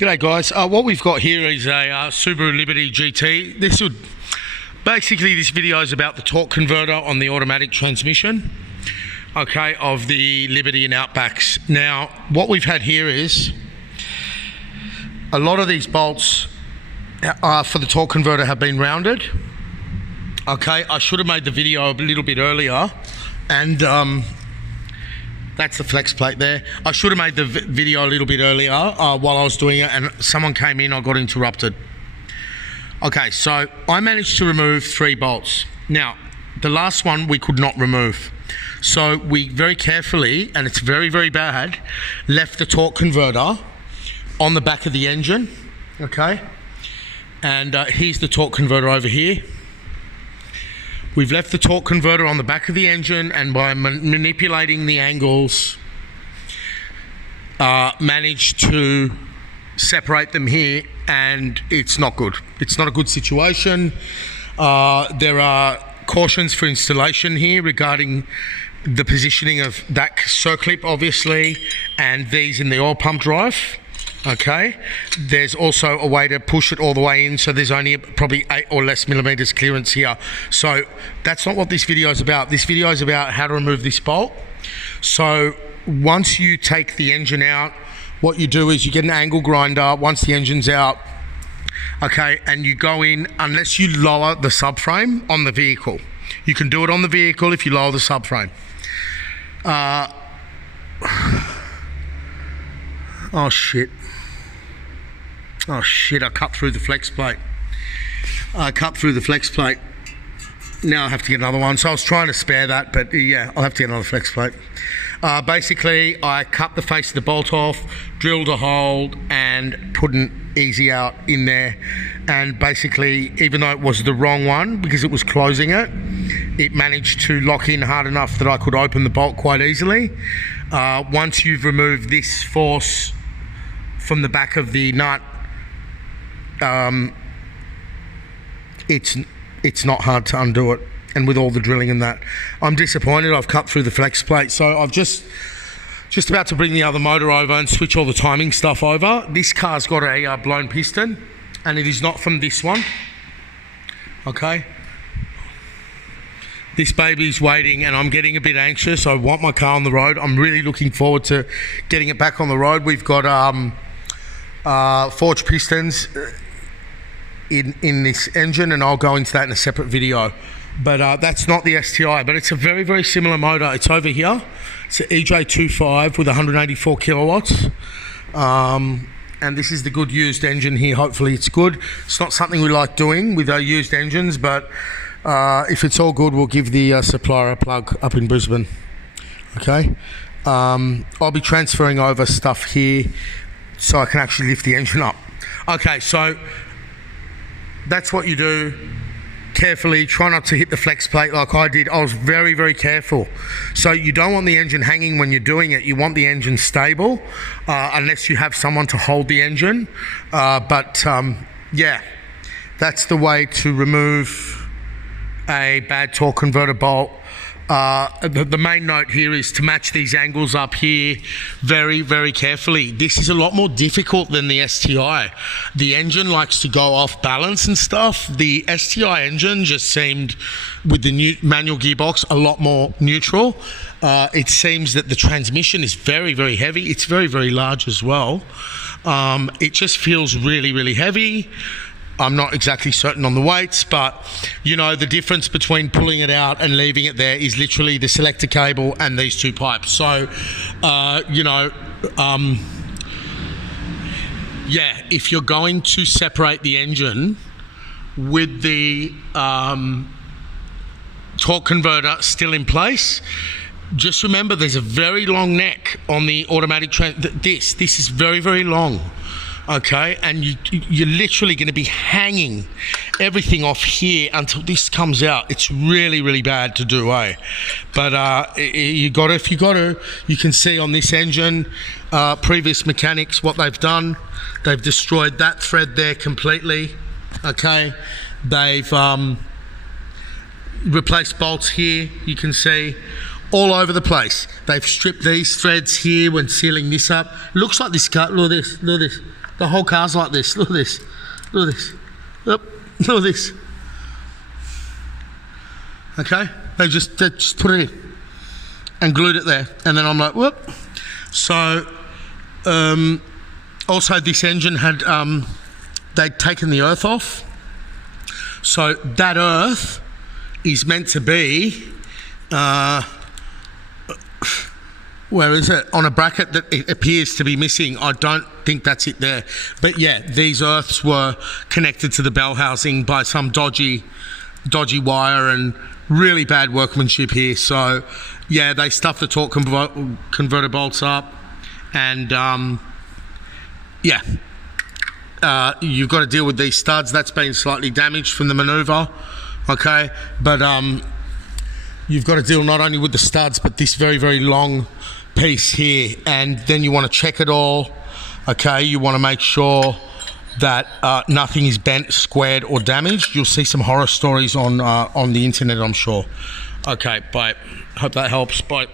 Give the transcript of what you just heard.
G'day guys, what we've got here is a Subaru Liberty GT. This video is about the torque converter on the automatic transmission, okay, of the Liberty and Outbacks. Now, what we've had here is a lot of these bolts for the torque converter have been rounded. Okay, I should have made the video a little bit earlier, and that's the flex plate there. I should have made the video a little bit earlier while I was doing it, and someone came in, I got interrupted. Okay, so I managed to remove 3 bolts. Now, the last one we could not remove. So we very carefully, and it's very, very bad, left the torque converter on the back of the engine, okay? And here's the torque converter over here. We've left the torque converter on the back of the engine, and by manipulating the angles, managed to separate them here, and it's not good. It's not a good situation. There are cautions for installation here regarding the positioning of that circlip, obviously, and these in the oil pump drive. Okay, there's also a way to push it all the way in, so there's only probably 8 or less millimeters clearance here. So that's not what this video is about. This video is about how to remove this bolt. So once you take the engine out, what you do is you get an angle grinder once the engine's out, okay, and you go in, unless you lower the subframe on the vehicle. You can do it on the vehicle if you lower the subframe. Oh shit, I cut through the flex plate. Now I have to get another one. So I was trying to spare that, but yeah, I'll have to get another flex plate. Basically, I cut the face of the bolt off, drilled a hole, and put an easy out in there. And basically, even though it was the wrong one, because it was closing it, it managed to lock in hard enough that I could open the bolt quite easily. Once you've removed this force from the back of the nut, it's not hard to undo it. And with all the drilling and that, I'm disappointed. I've cut through the flex plate, so I've just about to bring the other motor over and switch all the timing stuff over. This car's got a blown piston, and it is not from this one. Okay. This baby's waiting, and I'm getting a bit anxious. I want my car on the road. I'm really looking forward to getting it back on the road. We've got forged pistons in this engine, and I'll go into that in a separate video. But that's not the STI, but it's a very, very similar motor. It's over here. It's an EJ25 with 184 kilowatts. And this is the good used engine here. Hopefully it's good. It's not something we like doing with our used engines, but if it's all good, we'll give the supplier a plug up in Brisbane. Okay. I'll be transferring over stuff here so I can actually lift the engine up. Okay, so that's what you do. Carefully, try not to hit the flex plate like I did. I was very, very careful. So you don't want the engine hanging when you're doing it. You want the engine stable, unless you have someone to hold the engine. Yeah, that's the way to remove a bad torque converter bolt. The main note here is to match these angles up here very, very carefully. This is a lot more difficult than the STI. The engine likes to go off balance and stuff. The STI engine just seemed, with the new manual gearbox, a lot more neutral. It seems that the transmission is very, very heavy. It's very, very large as well. It just feels really, really heavy. I'm not exactly certain on the weights, but you know, the difference between pulling it out and leaving it there is literally the selector cable and these 2 pipes. So, yeah, if you're going to separate the engine with the torque converter still in place, just remember there's a very long neck on the automatic this is very, very long. Okay, and you're literally going to be hanging everything off here until this comes out. It's really, really bad to do, eh? But you can see on this engine, previous mechanics, what they've done. They've destroyed that thread there completely. Okay, they've replaced bolts here. You can see all over the place. They've stripped these threads here when sealing this up. Looks like this car. Look at this. The whole car's like this. Look at this. Look at this. Look at this. Okay, they just put it in and glued it there, and then I'm like, whoop. So, also this engine had they'd taken the earth off. So that earth is meant to be, where is it? On a bracket that it appears to be missing. I don't think that's it there. But yeah, these earths were connected to the bell housing by some dodgy wire and really bad workmanship here. So yeah, they stuffed the torque converter bolts up, and yeah. You've got to deal with these studs. That's been slightly damaged from the manoeuvre, okay? But you've got to deal not only with the studs, but this very, very long piece here. And then you want to check it all, okay? You want to make sure that nothing is bent, squared, or damaged. You'll see some horror stories on the internet, I'm sure. Okay, bye. Hope that helps. Bye.